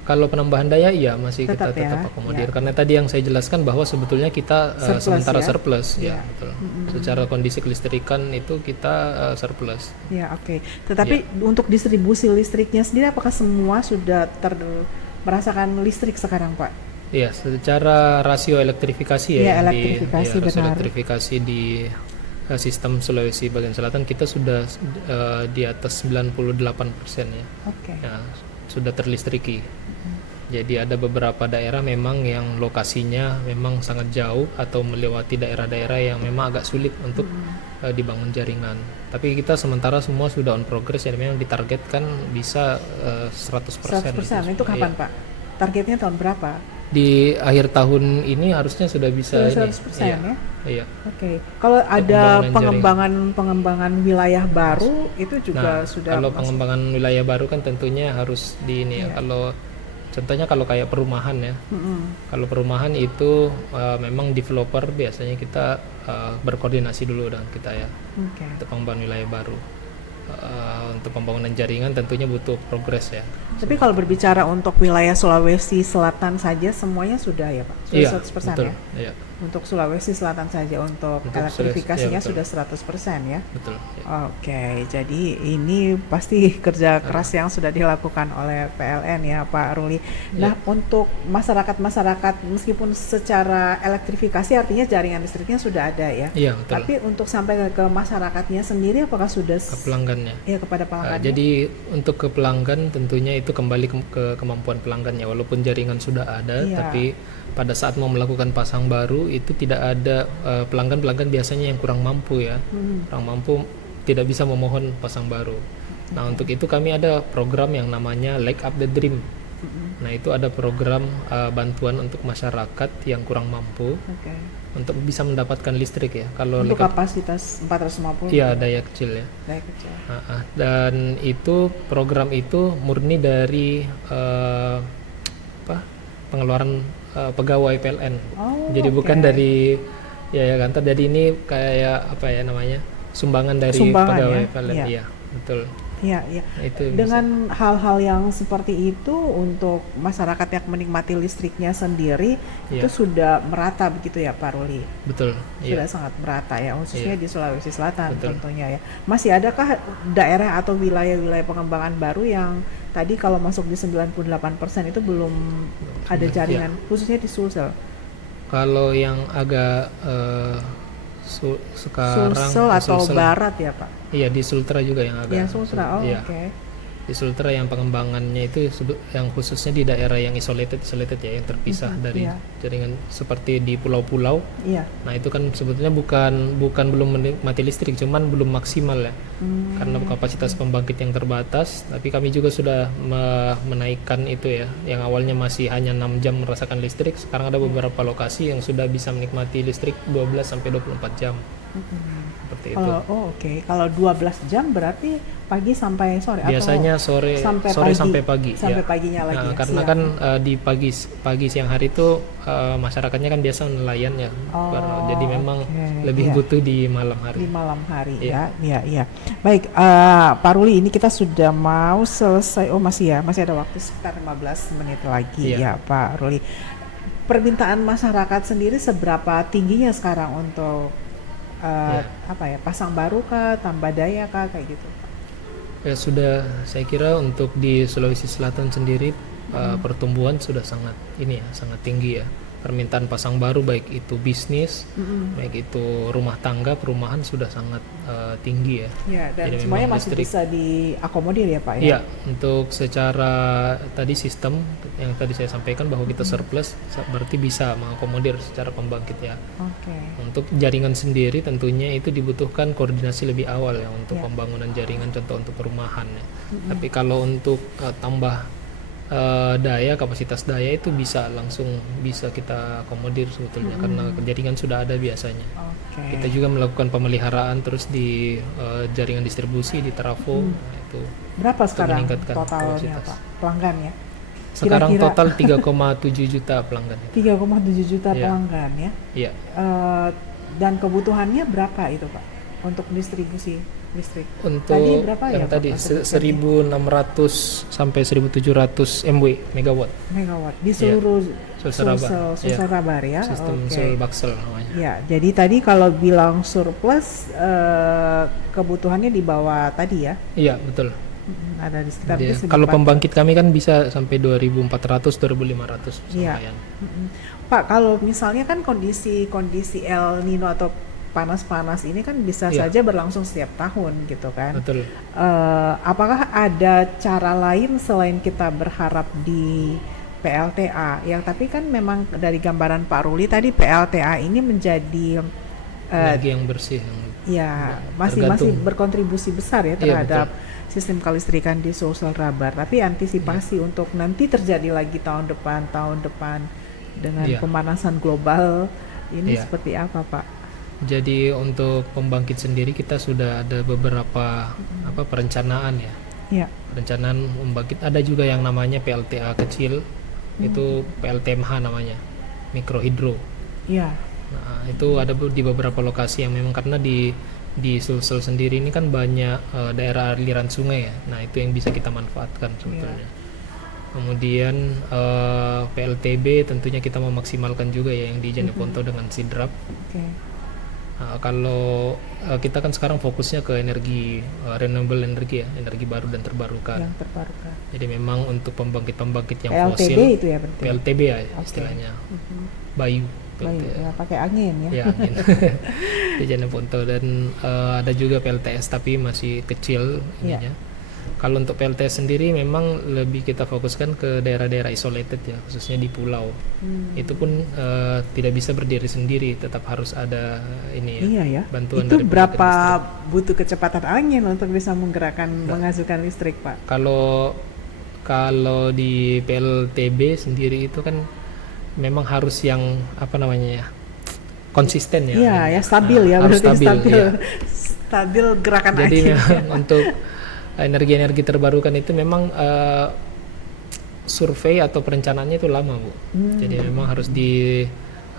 Kalau penambahan daya iya masih Tetap kita tetap ya, akomodir, ya. karena tadi yang saya jelaskan bahwa sebetulnya kita Surplus sementara ya? surplus Iya. ya, betul. Secara kondisi kelistrikan itu kita surplus. Ya, oke. Tetapi untuk distribusi listriknya sendiri, apakah semua sudah merasakan listrik sekarang, Pak? Iya, secara rasio elektrifikasi ya, Iya, yang elektrifikasi, rasio benar. elektrifikasi di sistem Sulawesi bagian selatan kita sudah di atas 98% ya. Oke. Ya, sudah terlistriki. Jadi ada beberapa daerah memang yang lokasinya memang sangat jauh atau melewati daerah-daerah yang memang agak sulit untuk dibangun jaringan. Tapi kita sementara semua sudah on progress ya, memang ditargetkan bisa 100%. 100%. Itu kapan, Pak? Targetnya tahun berapa? Di akhir tahun ini harusnya sudah bisa Sudah ini. 100% ya? Iya. Oke. Kalau ada pembangunan pengembangan wilayah baru, itu juga Nah, sudah kalau masuk. pengembangan wilayah baru kan tentunya harus di ini ya. Kalau contohnya kalau kayak perumahan ya. Kalau perumahan itu memang developer biasanya kita berkoordinasi dulu dengan kita ya Oke. untuk pengembangan wilayah baru. Untuk pembangunan jaringan tentunya butuh progres ya. Tapi kalau berbicara untuk wilayah Sulawesi Selatan saja semuanya sudah ya, Pak? Sudah Iya, 100% betul. ya? Iya, Untuk Sulawesi Selatan saja, untuk Untuk elektrifikasinya Sulawesi, iya, sudah 100% ya? betul. Ya. Oke, jadi ini pasti kerja keras yang sudah dilakukan oleh PLN ya, Pak Ruli. Nah, untuk masyarakat-masyarakat, meskipun secara elektrifikasi artinya jaringan listriknya sudah ada ya, Iya, betul. tapi untuk sampai ke masyarakatnya sendiri, apakah sudah Ke pelanggannya. ya kepada pelanggannya? Jadi untuk ke pelanggan tentunya itu kembali ke kemampuan pelanggannya. Walaupun jaringan sudah ada, Iya. tapi pada saat mau melakukan pasang baru itu tidak ada pelanggan-pelanggan biasanya yang kurang mampu ya, kurang mampu tidak bisa memohon pasang baru. Nah untuk itu kami ada program yang namanya Light Up the Dream. Nah itu ada program bantuan untuk masyarakat yang kurang mampu Oke. untuk bisa mendapatkan listrik ya. Kalau Untuk lihat- kapasitas 450 iya daya kecil ya. daya kecil. Dan itu program itu murni dari pengeluaran pegawai PLN. Oh, Jadi bukan oke. dari ya kantor. Jadi ini kayak apa ya namanya, sumbangan dari Sumbangan pegawai ya? PLN. Iya. Iya, betul. Iya, iya. Itu Dengan hal-hal yang seperti itu untuk masyarakat yang menikmati listriknya sendiri itu iya, sudah merata begitu ya Pak Ruli? betul, iya, Sudah sangat merata ya, iya, khususnya di Sulawesi Selatan betul. tentunya ya. Masih adakah daerah atau wilayah-wilayah pengembangan baru yang tadi kalau masuk di 98% itu belum ada Sudah, ya. jaringan, khususnya di Sulsel? Kalau yang agak sekarang Sulsel di atau Sulsel, Barat ya Pak? iya di Sultra juga yang agak, Yang Sulsel, oh iya. oke. Di Sultra yang pengembangannya itu yang khususnya di daerah yang isolated ya, yang terpisah dari Iya, jaringan seperti di pulau-pulau. iya. Nah, itu kan sebetulnya bukan belum menikmati listrik, cuman belum maksimal ya. Karena Hmm, kapasitas pembangkit yang terbatas, tapi kami juga sudah menaikkan itu ya. Yang awalnya masih hanya 6 jam merasakan listrik, sekarang ada beberapa lokasi yang sudah bisa menikmati listrik 12 sampai 24 jam. Seperti itu. oke. Kalau 12 jam berarti pagi sampai sore Biasanya atau sampai sore pagi? sampai pagi Sampai ya. paginya lagi Nah, ya, karena siang. kan di pagi siang hari itu masyarakatnya kan biasa nelayan ya. Jadi Oh, memang oke. lebih Iya. butuh di malam hari. Di malam hari Iya. ya. Iya, iya. Baik, Pak Ruli, ini kita sudah mau selesai. Oh, masih ya, masih ada waktu sekitar 15 menit lagi Iya. ya, Pak Ruli. Permintaan masyarakat sendiri seberapa tingginya sekarang untuk Ya. apa ya, pasang baru kah, tambah daya kah, kayak gitu? Ya sudah, saya kira untuk di Sulawesi Selatan sendiri pertumbuhan sudah sangat sangat tinggi ya. Permintaan pasang baru baik itu bisnis, baik itu rumah tangga, perumahan sudah sangat tinggi ya. Ya, dan Jadi semuanya memang masih listrik. bisa diakomodir ya, Pak ya? Iya, untuk secara tadi sistem yang tadi saya sampaikan bahwa kita surplus berarti bisa mengakomodir secara pembangkit ya. Oke. Untuk jaringan sendiri tentunya itu dibutuhkan koordinasi lebih awal ya untuk Ya. pembangunan jaringan, contoh untuk perumahan ya. Tapi kalau untuk tambah daya, kapasitas daya itu langsung bisa kita akomodir sebetulnya karena jaringan sudah ada biasanya. Oke. Kita juga melakukan pemeliharaan terus di jaringan distribusi di trafo, nah, itu Berapa untuk sekarang meningkatkan totalnya, kapasitas. Pak? Pelanggan ya? Sekarang Kira-kira total 3,7 juta pelanggan. 3,7 juta Iya. pelanggan ya. Iya, Dan kebutuhannya berapa itu, Pak? Untuk distribusi listrik. untuk Tadi berapa yang ya, Pak, tadi sebutkannya? 1600 sampai 1700 MW megawatt. Megawatt di Iya. seluruh Sulsel Rabar. Iya. Sulsel Rabar ya. Sistem Oke. Sulbaksel namanya. Ya, jadi tadi kalau bilang surplus kebutuhannya di bawah tadi ya. Iya, betul. Ada di sekitar Dia, itu kalau 1.400. pembangkit kami kan bisa sampai 2400 2500 Iya. lumayan. Pak, kalau misalnya kan kondisi El Nino atau panas-panas ini kan bisa Iya. saja berlangsung setiap tahun gitu kan. Betul. Apakah ada cara lain selain kita berharap di PLTA? Yang tapi kan memang dari gambaran Pak Ruli tadi PLTA ini menjadi Energi yang bersih yang ya masih tergantung. berkontribusi besar ya Iya, terhadap sistem kelistrikan di Sulsel Rabar. Tapi antisipasi untuk nanti terjadi lagi tahun depan dengan Iya. pemanasan global ini Iya. seperti apa, Pak? Jadi untuk pembangkit sendiri kita sudah ada beberapa perencanaan ya. Ya, Perencanaan membangkit, ada juga yang namanya PLTA kecil, itu PLTMH namanya, mikrohidro. ya, Nah, itu ada di beberapa lokasi yang memang karena di Sulsel sendiri ini kan banyak daerah aliran sungai ya. Nah, itu yang bisa kita manfaatkan sebetulnya. Kemudian PLTB tentunya kita memaksimalkan juga ya yang di Jeneponto dengan Sidrap. oke. Kalau kita kan sekarang fokusnya ke energi renewable energi ya, energi baru dan terbarukan. Yang terbarukan. Jadi memang untuk pembangkit-pembangkit yang PLTB fosil, itu ya berarti. PLTB ya istilahnya, Bayu. Baik, PLTA. ya pakai angin ya. Ya, angin. Di Jeneponto dan ada juga PLTS tapi masih kecil ininya. Kalau untuk PLTS sendiri memang lebih kita fokuskan ke daerah-daerah isolated ya, khususnya di pulau. Itu pun tidak bisa berdiri sendiri, tetap harus ada ini ya, Iya ya. bantuan Itu dari berapa pembangkit butuh kecepatan angin untuk bisa menggerakkan menghasilkan listrik, Pak? listrik. Kalau di PLTB sendiri itu kan memang harus yang konsisten ya. Iya, ya stabil ya, harus berarti stabil. iya. Stabil gerakan Jadi angin. memang untuk energi-energi terbarukan itu memang survei atau perencanaannya itu lama, Bu. Jadi memang harus diteliti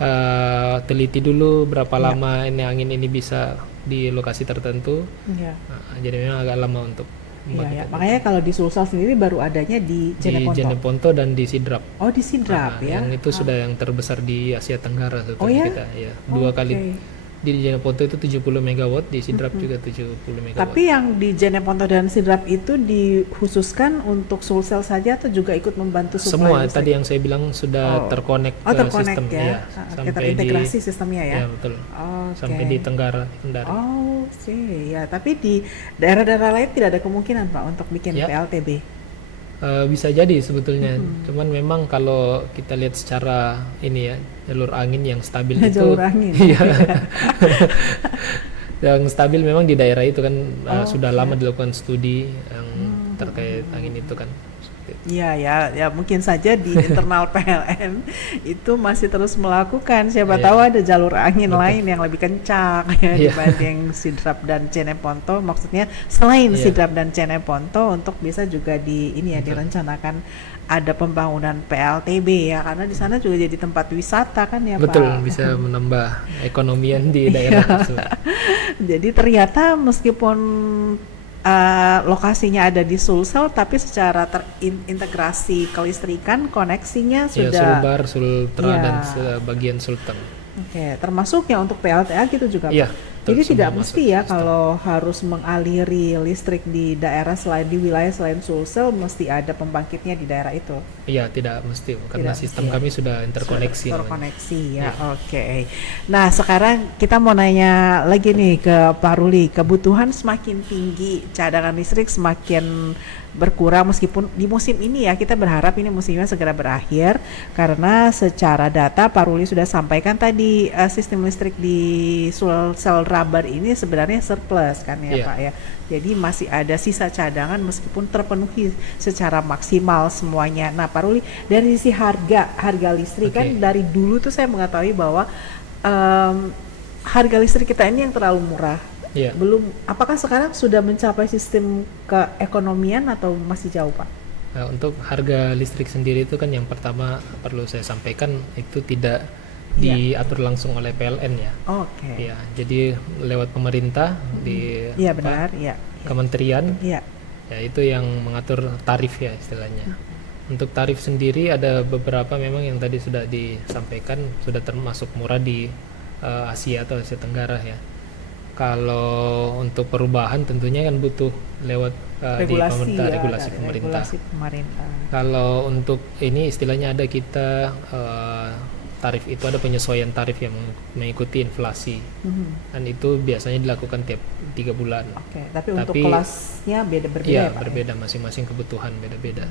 dulu berapa lama ini angin ini bisa di lokasi tertentu. Iya. Nah, jadi memang agak lama untuk Iya, ya. Makanya kalau di Sulsel sendiri baru adanya di Jeneponto. Di Jeneponto dan di Sidrap. Oh, di Sidrap ya. Yang itu sudah yang terbesar di Asia Tenggara sebetulnya ya? kita ya. Dua kali. Di Jeneponto itu 70 megawatt, di Sidrap juga 70 megawatt. Tapi yang di Jeneponto dan Sidrap itu dikhususkan untuk Sulsel saja atau juga ikut membantu supply semua listrik? Tadi yang saya bilang sudah terkonek ke sistem ya. Sampai terintegrasi sistemnya ya. Ya betul. Sampai di Tenggara, Kendari. Oh, sih ya. Tapi di daerah-daerah lain tidak ada kemungkinan Pak untuk bikin PLTB. Bisa jadi sebetulnya, cuman memang kalau kita lihat secara ini ya, jalur angin yang stabil itu jalur angin. Iya. Yang stabil memang di daerah itu kan sudah lama dilakukan studi yang terkait angin itu kan. Iya ya mungkin saja di internal PLN itu masih terus melakukan. Siapa tahu ada jalur angin lain yang lebih kencang ya dibanding Sidrap dan Jeneponto. Maksudnya selain Sidrap dan Jeneponto untuk bisa juga direncanakan ada pembangunan PLTB ya, karena di sana juga jadi tempat wisata kan ya Pak. Betul, bisa menambah ekonomian di daerah tersebut. Jadi ternyata meskipun lokasinya ada di Sulsel, tapi secara terintegrasi kelistrikan koneksinya sudah Sulbar, Sultra dan sebagian Sulteng. Oke, termasuk yang untuk PLTA gitu juga Pak. Iya. Jadi tidak mesti ya kalau harus mengaliri listrik di daerah di wilayah selain Sulsel mesti ada pembangkitnya di daerah itu. Iya, tidak mesti karena sistem kami sudah interkoneksi. Terkoneksi ya. Oke. Nah, sekarang kita mau nanya lagi nih ke Pak Ruli, kebutuhan semakin tinggi, cadangan listrik semakin berkurang meskipun di musim ini ya kita berharap ini musimnya segera berakhir karena secara data Pak Ruli sudah sampaikan tadi sistem listrik di Sulsel Rabar ini sebenarnya surplus kan ya Pak ya. Jadi masih ada sisa cadangan meskipun terpenuhi secara maksimal semuanya. Nah Pak Ruli, dari sisi harga listrik kan dari dulu tuh saya mengetahui bahwa harga listrik kita ini yang terlalu murah. Belum, apakah sekarang sudah mencapai sistem keekonomian atau masih jauh Pak? Nah, untuk harga listrik sendiri itu kan yang pertama perlu saya sampaikan itu tidak diatur langsung oleh PLN ya. Ya, jadi lewat pemerintah di kementerian ya itu yang mengatur tarif ya istilahnya. Untuk tarif sendiri ada beberapa memang yang tadi sudah disampaikan sudah termasuk murah di Asia atau Asia Tenggara ya. Kalau untuk perubahan tentunya kan butuh lewat regulasi pemerintah. Kalau untuk ini istilahnya ada kita tarif itu ada penyesuaian tarif yang mengikuti inflasi dan itu biasanya dilakukan tiap 3 bulan. Tapi untuk kelasnya berbeda ya Pak? Berbeda, masing-masing kebutuhan beda-beda.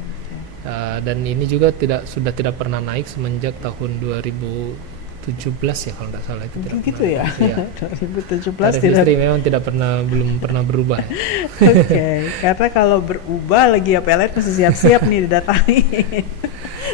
Dan ini juga sudah tidak pernah naik semenjak tahun 2017 ya kalau tidak salah itu tidak gitu ya. 2017 tarif listrik memang belum pernah berubah. Karena kalau berubah lagi ya PLN mesti siap-siap nih didatangi.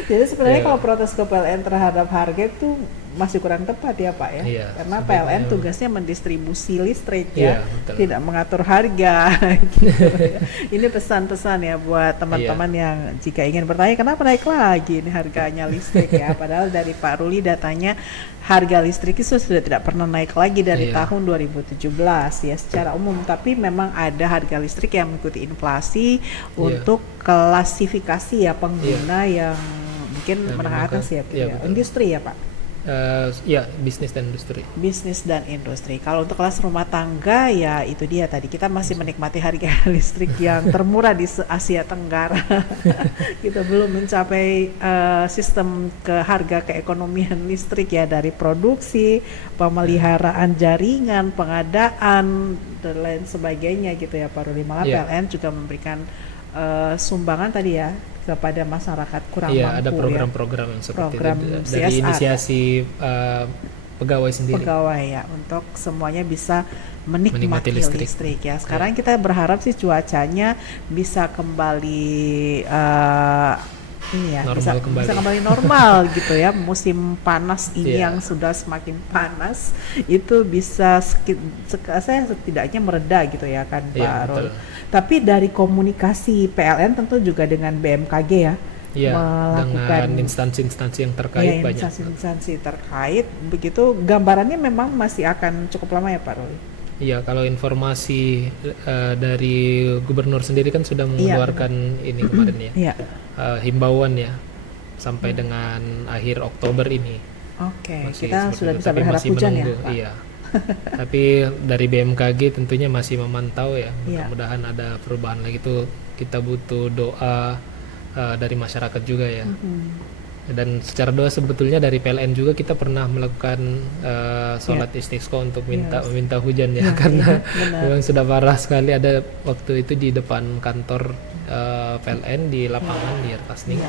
Jadi sebenarnya kalau protes ke PLN terhadap harga itu masih kurang tepat ya Pak ya, karena PLN tugasnya mendistribusi listrik ya, tidak mengatur harga. Gitu ya. Ini pesan-pesan ya buat teman-teman yang jika ingin bertanya kenapa naik lagi ini harganya listrik ya, padahal dari Pak Ruli datanya harga listrik itu sudah tidak pernah naik lagi dari tahun 2017 ya secara umum, tapi memang ada harga listrik yang mengikuti inflasi untuk klasifikasi ya pengguna yang mungkin menengah atas ya, industri ya Pak. Bisnis dan industri. Bisnis dan industri. Kalau untuk kelas rumah tangga ya itu dia tadi kita masih menikmati harga listrik yang termurah di Asia Tenggara. Kita belum mencapai sistem harga keekonomian listrik ya, dari produksi, pemeliharaan jaringan, pengadaan dan lain sebagainya gitu ya Pak Ruli. Maka PLN juga memberikan sumbangan tadi ya kepada masyarakat kurang mampu. Ada program-program yang seperti itu dari inisiasi pegawai sendiri. Pegawai ya, untuk semuanya bisa menikmati listrik ya. Sekarang kita berharap sih cuacanya bisa kembali bisa kembali normal gitu ya. Musim panas ini yang sudah semakin panas itu bisa setidaknya mereda gitu ya kan Pak Rul. Tapi dari komunikasi PLN tentu juga dengan BMKG ya, melakukan dengan instansi-instansi yang terkait banyak. Instansi terkait begitu, gambarannya memang masih akan cukup lama ya Pak Ruli. Iya, kalau informasi dari gubernur sendiri kan sudah mengeluarkan ini kemarin ya, himbauan ya sampai dengan akhir Oktober ini. Oke, kita sudah bisa berharap hujan ya, Pak. Iya. Tapi dari BMKG tentunya masih memantau ya. Mudah-mudahan ada perubahan lagi, itu kita butuh doa dari masyarakat juga ya. Dan secara doa sebetulnya dari PLN juga kita pernah melakukan sholat istisqa untuk meminta hujan ya, karena memang sudah parah sekali. Ada waktu itu di depan kantor PLN di lapangan di Ertasning.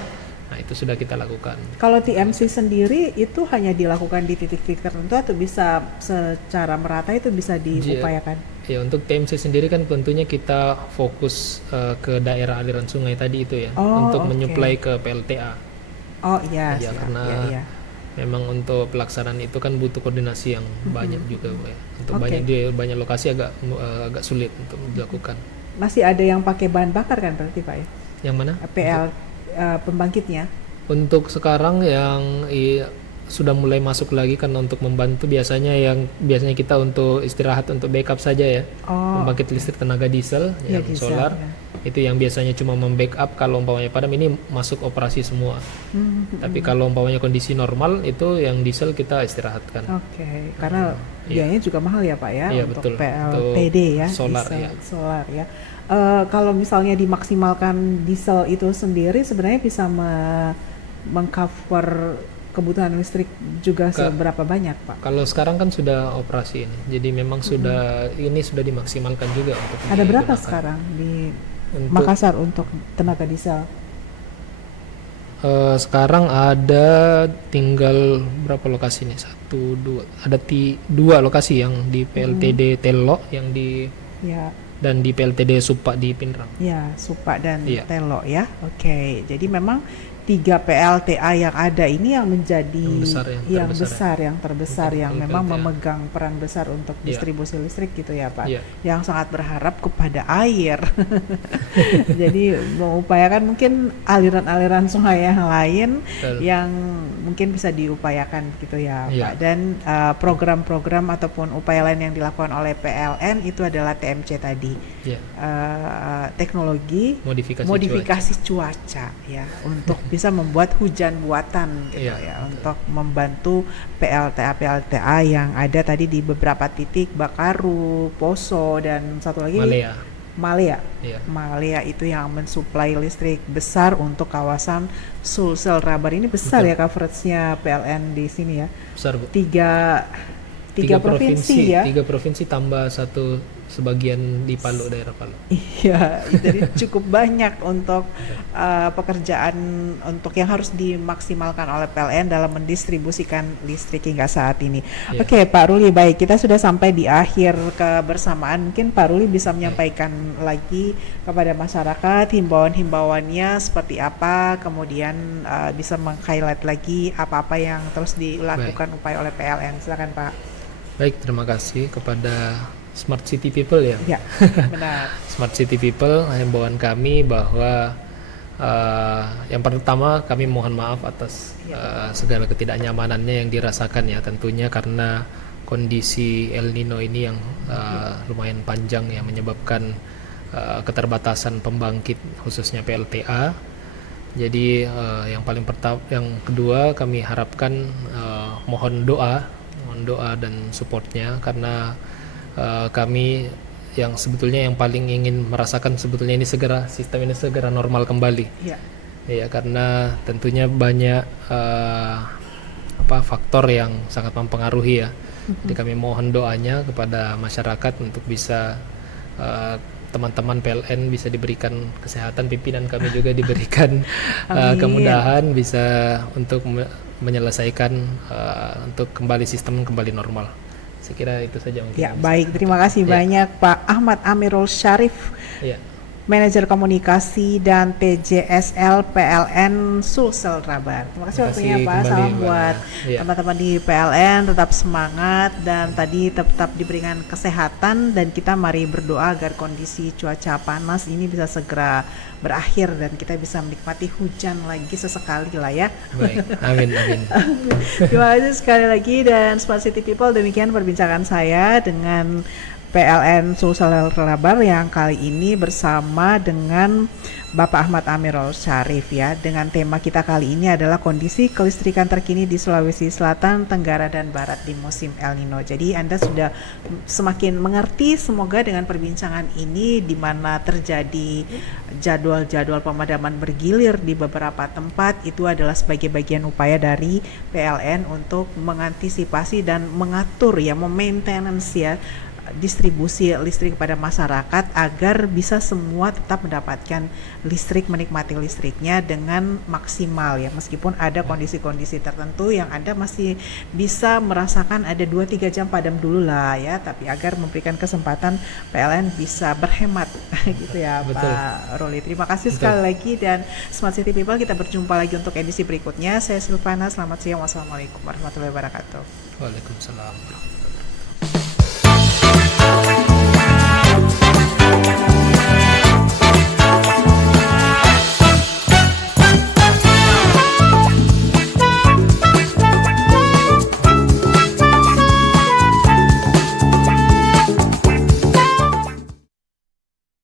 Nah, itu sudah kita lakukan. Kalau TMC sendiri itu hanya dilakukan di titik-titik tertentu atau bisa secara merata, itu bisa diupayakan? Ya, untuk TMC sendiri kan tentunya kita fokus ke daerah aliran sungai tadi itu ya, untuk menyuplai ke PLTA. Oh iya, karena memang untuk pelaksanaan itu kan butuh koordinasi yang banyak juga, Pak ya. Untuk banyak lokasi agak sulit untuk dilakukan. Masih ada yang pakai bahan bakar kan berarti, Pak ya? Yang mana? Pembangkitnya. Untuk sekarang yang sudah mulai masuk lagi kan untuk membantu, biasanya kita untuk istirahat, untuk backup saja ya. Pembangkit listrik tenaga diesel yang diesel, solar. Itu yang biasanya cuma membackup kalau umpamanya padam, ini masuk operasi semua. Tapi kalau umpamanya kondisi normal itu yang diesel kita istirahatkan. Karena biayanya juga mahal ya, Pak ya, untuk betul. PLTD ya, solar diesel, ya. Solar ya. Kalau misalnya dimaksimalkan diesel itu sendiri sebenarnya bisa mengcover kebutuhan listrik juga seberapa banyak, Pak? Kalau sekarang kan sudah operasi ini, jadi memang sudah dimaksimalkan juga untuk ada berapa sekarang di Makassar untuk tenaga diesel? Sekarang ada tinggal berapa lokasi nih? 2 lokasi yang di PLTD Tello yang di dan di PLTD Supa di Pinrang. Ya, Supa dan Tello ya. Oke, jadi memang 3 PLTA yang ada ini yang menjadi yang terbesar yang memang memegang peran besar untuk distribusi listrik gitu ya, Pak. Yang sangat berharap kepada air. Jadi mengupayakan mungkin aliran-aliran sungai yang lain yang mungkin bisa diupayakan gitu ya, Pak. Dan program-program ataupun upaya lain yang dilakukan oleh PLN itu adalah TMC tadi. Teknologi modifikasi cuaca ya, untuk bisa membuat hujan buatan gitu ya, untuk membantu PLTA yang ada tadi di beberapa titik, Bakaru, Poso, dan satu lagi Malea itu yang mensuplai listrik besar untuk kawasan Sulsel Rabar. Ini besar ya coveragenya PLN di sini ya. Besar, Bu. Tiga provinsi ya. 3 provinsi tambah satu sebagian di Palu, daerah Palu. Iya, jadi cukup banyak untuk pekerjaan untuk yang harus dimaksimalkan oleh PLN dalam mendistribusikan listrik hingga saat ini. Oke, Pak Ruli, baik, kita sudah sampai di akhir kebersamaan. Mungkin Pak Ruli bisa menyampaikan lagi kepada masyarakat himbauan-himbauannya seperti apa, kemudian bisa meng-highlight lagi apa-apa yang terus dilakukan upaya oleh PLN. Silakan, Pak. Baik, terima kasih kepada Smart City People ya. Ya, benar. Smart City People, himbauan kami bahwa yang pertama kami mohon maaf atas segala ketidaknyamanannya yang dirasakan ya, tentunya karena kondisi El Nino ini yang lumayan panjang ya, menyebabkan keterbatasan pembangkit khususnya PLTA. Jadi yang kedua kami harapkan mohon doa dan supportnya, karena kami yang sebetulnya yang paling ingin merasakan sebetulnya sistem ini segera normal kembali. Ya, karena tentunya banyak faktor yang sangat mempengaruhi ya. Jadi kami mohon doanya kepada masyarakat untuk bisa teman-teman PLN bisa diberikan kesehatan, pimpinan kami juga diberikan kemudahan bisa untuk menyelesaikan untuk sistem kembali normal. Saya kira itu saja mungkin. Ya, baik, terima kasih banyak Pak Ahmad Amirul Syarif, Manajer Komunikasi dan PJSL PLN Sulsel Rabar. Terima kasih waktunya Pak. Salam buat teman-teman di PLN, tetap semangat dan tadi tetap diberikan kesehatan, dan kita mari berdoa agar kondisi cuaca panas ini bisa segera berakhir dan kita bisa menikmati hujan lagi sesekali lah ya. Baik, amin. Terima kasih sekali lagi, dan Smart City People, demikian perbincangan saya dengan PLN Sulsel Relabar yang kali ini bersama dengan Bapak Ahmad Amirul Syarif ya. Dengan tema kita kali ini adalah kondisi kelistrikan terkini di Sulawesi Selatan, Tenggara dan Barat di musim El Nino. Jadi Anda sudah semakin mengerti semoga dengan perbincangan ini di mana terjadi jadwal-jadwal pemadaman bergilir di beberapa tempat itu adalah sebagai bagian upaya dari PLN untuk mengantisipasi dan mengatur ya, memaintenance ya distribusi listrik kepada masyarakat agar bisa semua tetap mendapatkan listrik, menikmati listriknya dengan maksimal ya, meskipun ada kondisi-kondisi tertentu yang Anda masih bisa merasakan ada 2-3 jam padam dulu lah ya, tapi agar memberikan kesempatan PLN bisa berhemat gitu ya. Betul. Pak Ruli, terima kasih sekali lagi, dan Smart City People, kita berjumpa lagi untuk edisi berikutnya. Saya Silvana, selamat siang, wassalamualaikum warahmatullahi wabarakatuh. Waalaikumsalam.